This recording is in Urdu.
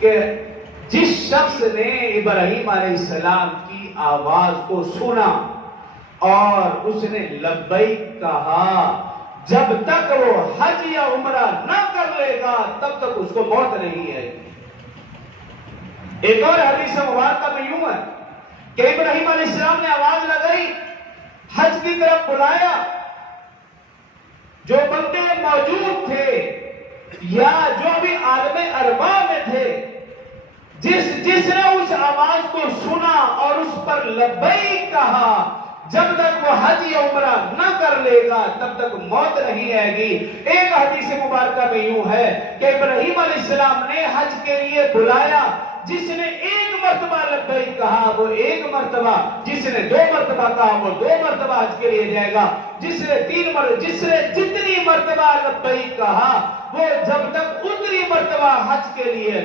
کہ جس شخص نے ابراہیم علیہ السلام کی آواز کو سنا اور اس نے لبیک کہا، جب تک وہ حج یا عمرہ نہ کر لے گا تب تک اس کو موت نہیں ہے۔ ایک اور حدیث مبارکہ میں یوں ہے کہ ابراہیم علیہ السلام نے آواز لگائی، حج کی طرف بلایا، جو بندے موجود تھے یا جو بھی عالم ارواح میں تھے، جس نے اس آواز کو سنا اور اس پر لبیک کہا، جب تک وہ حج یا عمرہ نہ کر لے گا تب تک موت نہیں آئے گی۔ ایک حدیث مبارکہ میں یوں ہے کہ ابراہیم علیہ السلام نے حج کے لیے بلایا، جس نے ایک مرتبہ لبیک کہا وہ ایک مرتبہ، جس نے 2 مرتبہ کہا وہ 2 مرتبہ حج کے لیے جائے گا، جس نے جتنی مرتبہ لبیک کہا وہ جب تک اتنی مرتبہ حج کے لیے